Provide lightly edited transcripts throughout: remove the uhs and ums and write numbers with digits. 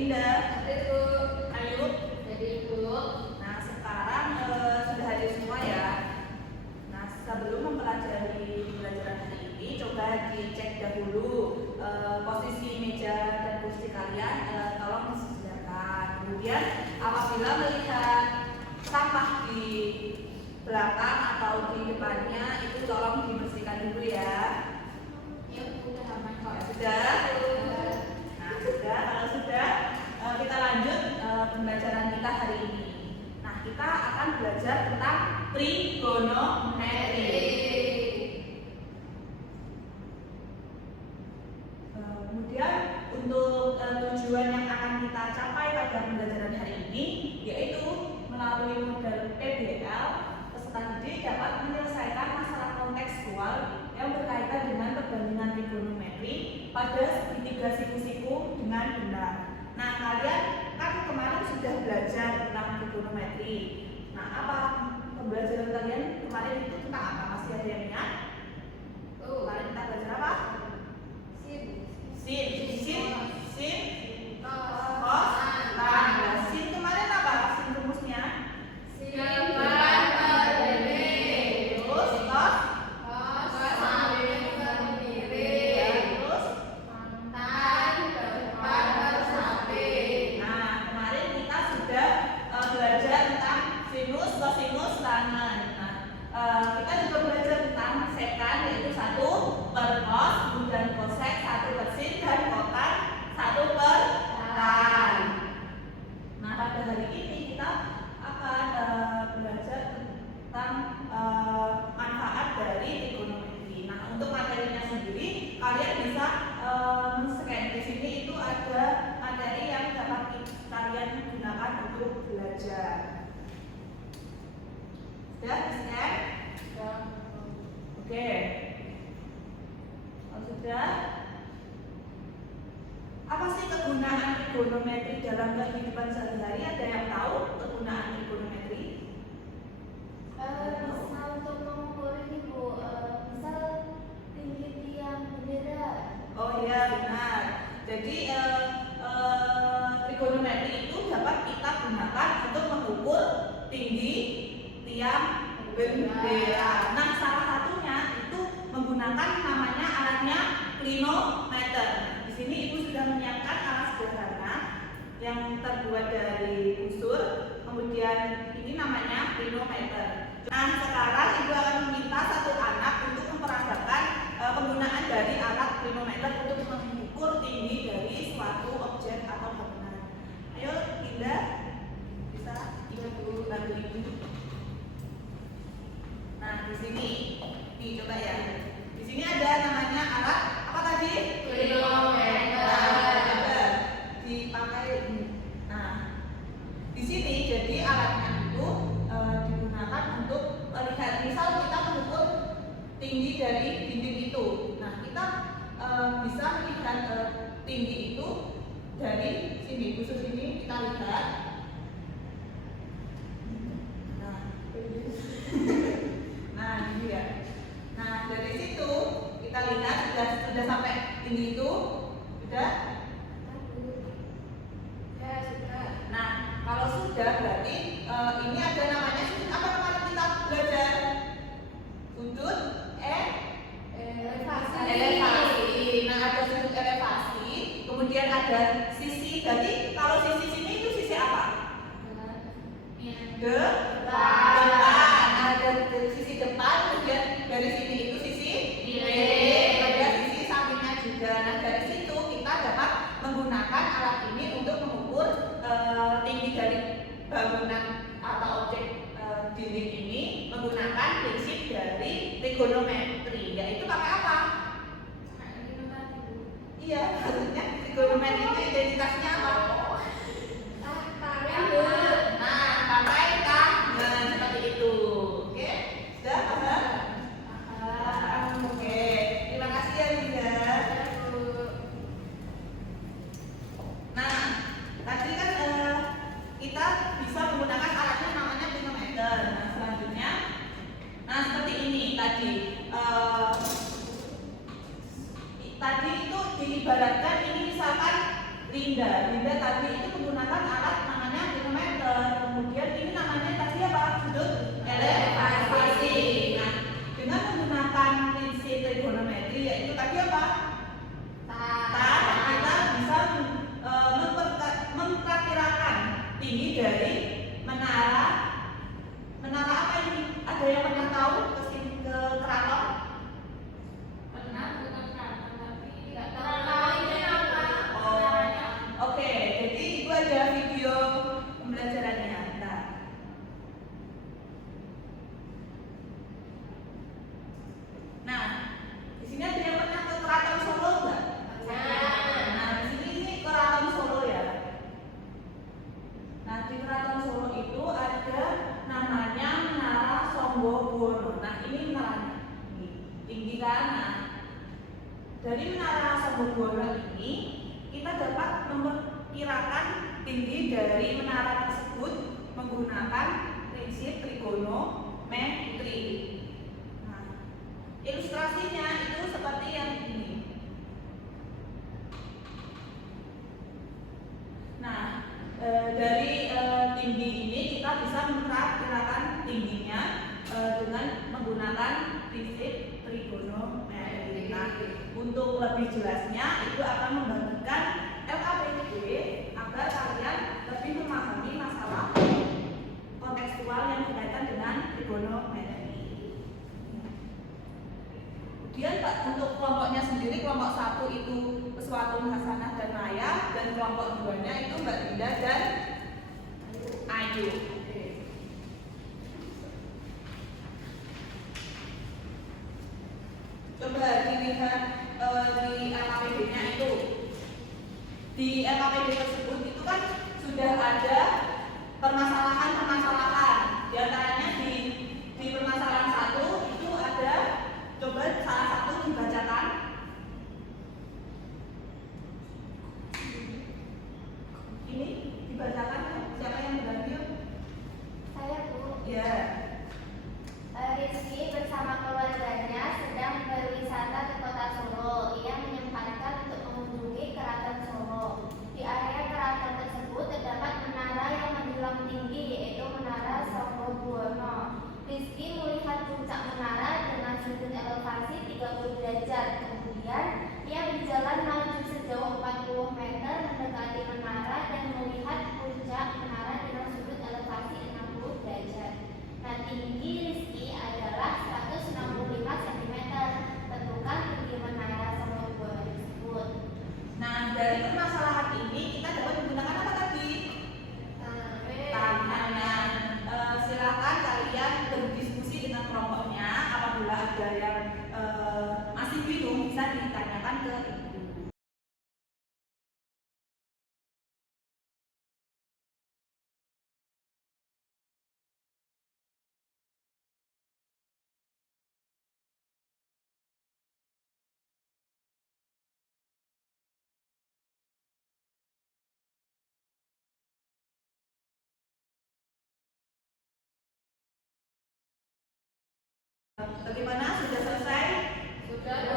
Indah. Hadir, Bu. Ayub. Hadir, Bu. Nah, sekarang sudah hadir semua ya. Nah, sebelum mempelajari pelajaran hari ini, coba dicek dahulu posisi meja dan kursi kalian, tolong disediakan. Kemudian, apabila melihat sampah di belakang atau di depannya, itu tolong dibersihkan dulu ya. Yuk, udah aman kok. Sudah? Nah, sudah. Kalau sudah, kita lanjut pembelajaran kita hari ini. Nah, kita akan belajar tentang trigonometri. Kemudian untuk tujuan yang akan kita capai pada pembelajaran hari ini, yaitu melalui model PBL, peserta didik dapat menyelesaikan masalah kontekstual yang berkaitan dengan perbandingan trigonometri pada segitiga siku-siku dengan benar. Nah, kalian kan kemarin sudah belajar tentang trigonometri. Nah, apa pembelajaran kalian kemarin itu tentang apa? Masih ada yang ingat? Kemarin kita belajar apa? Sin, cos, tan. Nah, sin kemarin apa? Sin rumusnya? Terus cos, terus. Nah, kemarin kita sudah belajar tentang sinus, kosinus, tangen. Nah, kita juga belajar tentang sekan, yaitu 1 per cos, kemudian kosek, 1 per sin, dan kotan 1 per tan. Nah, pada hari ini kita akan belajar tentang manfaat dari trigonometri. Nah, untuk materinya sendiri, kalian bisa men-scan. Di sini itu ada materi yang dapat kalian gunakan untuk belajar. Sudah di-scan? Oke. Kalau sudah, apa sih kegunaan trigonometri dalam kehidupan sehari-hari? Ada yang tahu kegunaan trigonometri? Bisa untuk mengukur ini, Bu. Misal tinggi tiang bendera. Oh iya, benar. Jadi trigonometri itu dapat kita gunakan untuk mengukur tinggi tiang bendera. Nah, salah satunya itu menggunakan namanya alatnya klinometer. Di sini Ibu sudah menyiapkan alat sederhana yang terbuat dari busur. Kemudian ini namanya klinometer. Nah, sekarang Ibu akan meminta satu anak untuk memperagakan penggunaan dari alat klinometer untuk mengukur tinggi dari suatu objek atau bangunan. Ayo, Indah, bisa Ibu bantu Ibu. Nah, di sini, coba ya. Di sini ada namanya alat apa tadi? Klinometer. Nah, coba dipakai. Nah, di sini jadi alatnya itu digunakan untuk melihat, misal kita mengukur tinggi dari dinding itu. Nah, kita bisa melihat tinggi itu dari sini, khusus ini kita lihat. Nah, ini ya. Nah, dari situ kita lihat sudah sampai tinggi itu, sudah. Ya, sudah. Nah, kalau sudah berarti ini ada namanya apa kemarin kita belajar? Sudut elevasi. Nah, ada sudut elevasi, kemudian ada sisi. Jadi kalau sisi sini itu sisi apa? Depan. Ada sisi depan, kemudian dari sini itu sisi miring, ada sisi sampingnya juga. Nah, dari situ kita dapat menggunakan alat ini untuk mengukur tinggi dari bangunan atau objek dinding ini menggunakan prinsip dari trigonometri, yaitu pakai apa? Iya, maksudnya trigonometri itu identitasnya apa? Nah, pakai tangan seperti itu. Oke, sudah paham? Oke, terima kasih ya Linda. Nah, tadi kan kita bisa menggunakan alatnya namanya klinometer. Nah, selanjutnya, seperti ini tadi. Tadi itu diibaratkan ini misalkan Linda tadi itu menggunakan alat namanya manometer. Kemudian ini namanya tadi apa? Sudut elevasi. Nah, dengan menggunakan prinsip trigonometri yaitu tadi apa? Kita bisa memperkirakan tinggi dari menara apa ini? Ada yang pernah tahu ke keraton? Pernah, bukan keraton, tapi nggak tahu ini apa. Oke, jadi itu ada video pembelajarannya. Nah, di sini ada yang pernah ke Keraton Solo nggak? Nah, di sini ini Keraton Solo ya. Nah, di Keraton Solo itu ada namanya Menara Songgobuwono. Nah, ini menaranya, ini tinggi kan? Nah, dari Menara Songgobuwono ini kita dapat memperkirakan tinggi dari menara tersebut menggunakan prinsip trigonometri. Nah, ilustrasinya itu seperti yang ini. Nah, dari tinggi ini kita bisa memperkirakan tingginya dengan menggunakan prinsip trigonometri. Nah, untuk lebih jelasnya itu akan membagikan LKPD agar kalian lebih memahami masalah kontekstual yang berkaitan dengan trigonometri. Kemudian untuk kelompoknya sendiri, kelompok 1 itu Uswatun, Hasanah dan Maya, dan kelompok 2-nya itu Mbak Dinda dan Ayu. Coba dilihat di LKPD-nya itu. Di LKPD tersebut itu kan sudah ada permasalahan-permasalahan. Di antaranya di permasalahan 1 itu ada, coba salah satu dibacakan. Ini dibacakan ya? Siapa yang berani? Saya, Bu. Ya. Rizky bersama keluarganya sedang berwisata ke kota Solo. Ia menyempatkan untuk mengunjungi Keraton Solo. Di area keraton tersebut terdapat menara yang menjulang tinggi, yaitu Menara Songgobuwono. Rizky melihat puncak menara dengan sudut elevasi 30 derajat. Kemudian ia berjalan maju sejauh 40 meter mendekati menara dan melihat puncak menara dengan sudut elevasi 60 derajat. Nah, tinggi Rizky adalah 165 cm. Tentukan tinggi menara Songgobuwono tersebut. Nah, dari permasalahan ini kita dapat menggunakan apa tadi? Tangan. Silakan kalian berdiskusi dengan kelompoknya. Apabila ada yang masih bingung bisa ditanyakan ke ibu. Bagaimana? Sudah selesai? Sudah, Bu.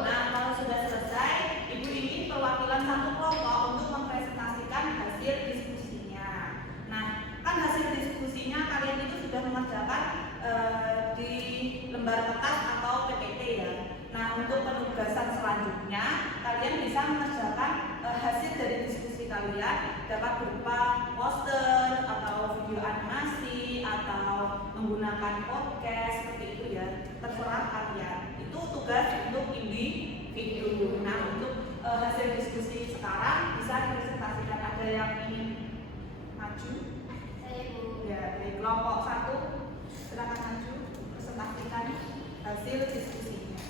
Nah, kalau sudah selesai, ibu ingin perwakilan satu kelompok untuk mempresentasikan hasil diskusinya. Nah, kan hasil diskusinya kalian itu sudah mengerjakan di lembar kertas atau PPT ya. Nah, untuk penugasan selanjutnya, kalian bisa mengerjakan hasil dari diskusi kalian dapat berupa poster atau video animasi atau menggunakan podcast seperti itu ya, terserah kalian. Itu tugas untuk individu. Nah, untuk hasil diskusi sekarang bisa dipresentasikan. Ada yang ingin maju? Saya, Bu. Ya, dari kelompok 1 silakan maju presentasikan hasil diskusinya.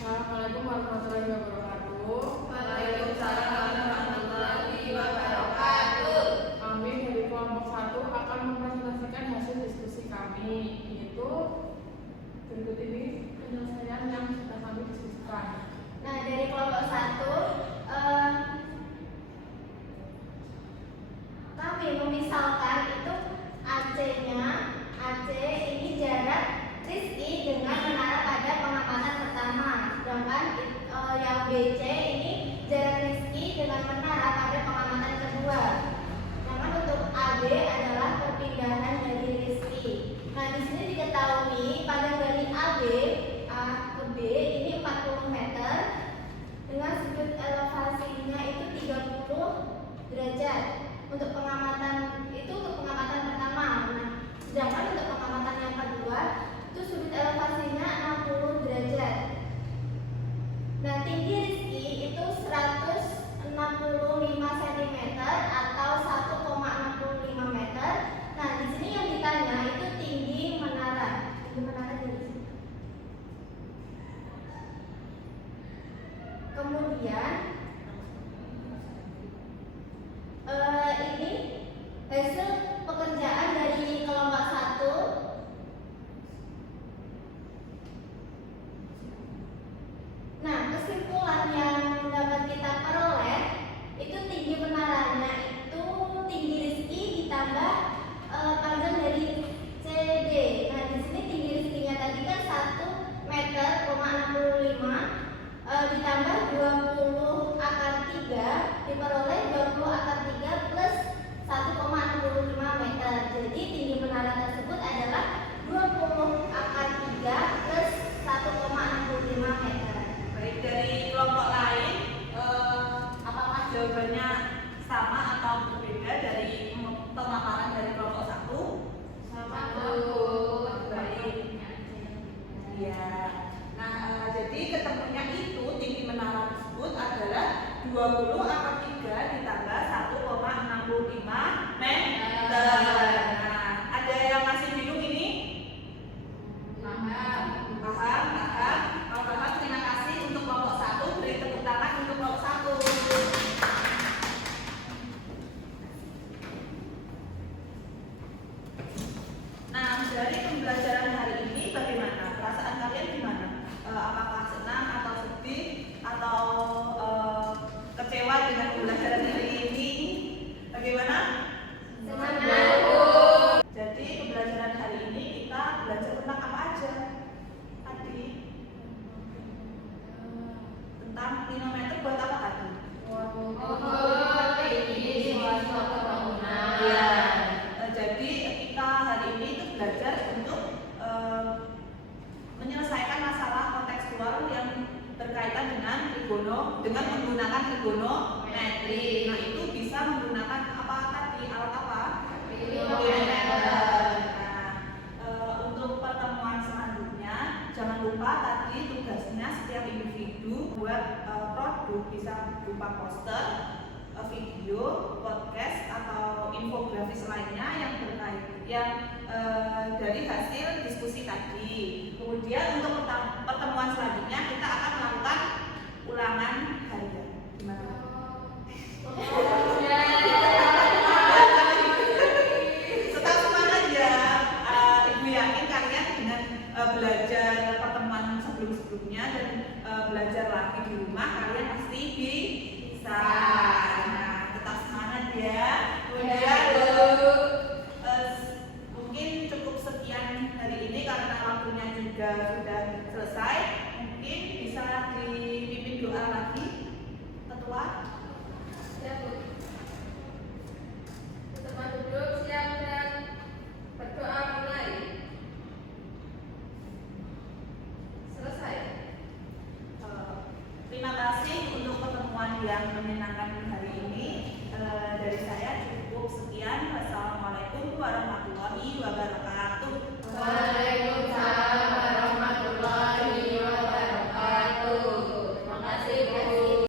Assalamualaikum warahmatullahi wabarakatuh. Waalaikumsalam warahmatullahi wabarakatuh. Kami dari kelompok 1 akan mempresentasikan hasil diskusi kami, yaitu berikut ini penyelesaian yang sudah kami diskusikan. Nah, dari kelompok 1 kami memisalkan itu AC ini jarak Rizky dengan menara pada pengamatan pertama, sedangkan yang BC ini jarak AB adalah perpindahan dari Rizky. Nah, di sini diketahui pada dari AB A ke B ini 40 meter dengan sudut elevasinya itu 30 derajat. Untuk pengamatan itu untuk pengamatan pertama. Nah, sedangkan untuk pengamatan yang kedua itu sudut elevasinya 60 derajat. Nah, tinggi Rizky itu 165 cm atau 1,65 meter. Nah, di sini yang ditanya itu tinggi menara. Tinggi menara dari sini. Kemudian ini hasil pekerjaan dari kelompok 1. Nah, kesimpulan yang dapat kita peroleh itu tinggi menaranya itu tinggi Rizky ditambah panjang dari CD. Nah, di sini tinggi Rizky-nya tadi kan 1 meter, 65 ditambah 20 akar 3 diperoleh 20 akar 3 plus 1,65 meter. Jadi tinggi menara tersebut adalah 20 akar 3 plus 1,65 meter. Baik, dari kelompok lain, apakah jawabannya sama atau berbeda dari pemaparan dari kelompok 1? Sama Baik. Ya. Nah, jadi ketemunya itu tinggi menara tersebut adalah 20 akar 3 ditambah 1,65 meter. Nah, ada yang masih bingung ini? Paham? Kalau paham, terima kasih untuk kelompok 1. Beri tepuk tangan untuk kelompok 1. Nah, dari pembelajaran hari ini bagaimana? Perasaan kalian gimana? Apakah senang atau sedih atau kecewa dengan pembelajaran hari ini? Bagaimana? Senang. Jadi pembelajaran hari ini kita belajar tentang apa aja? Tadi tentang klinometer buat apa tadi? Ya, jadi kita hari ini itu belajar untuk menyelesaikan masalah kontekstual yang berkaitan dengan menggunakan trigonometri. Nah, itu bisa menggunakan apa tadi? Alat apa? Trigonometer. Nah, untuk pertemuan selanjutnya jangan lupa tadi tugasnya setiap individu buat produk bisa berupa poster, video, podcast atau infografis lainnya yang berkait dari hasil diskusi tadi. Kemudian untuk pertemuan selanjutnya kita akan melakukan ulangan harian. Gimana? Tetap semangat ya. Ibu yakin kalian dengan belajar pertemuan sebelum-sebelumnya dan belajar lagi di rumah kalian pasti bisa. Nah, tetap semangat ya. Kemudian mungkin cukup sekian hari ini karena waktunya juga sudah selesai. Mungkin bisa dipimpin doa lagi, ketua. Teman duduk.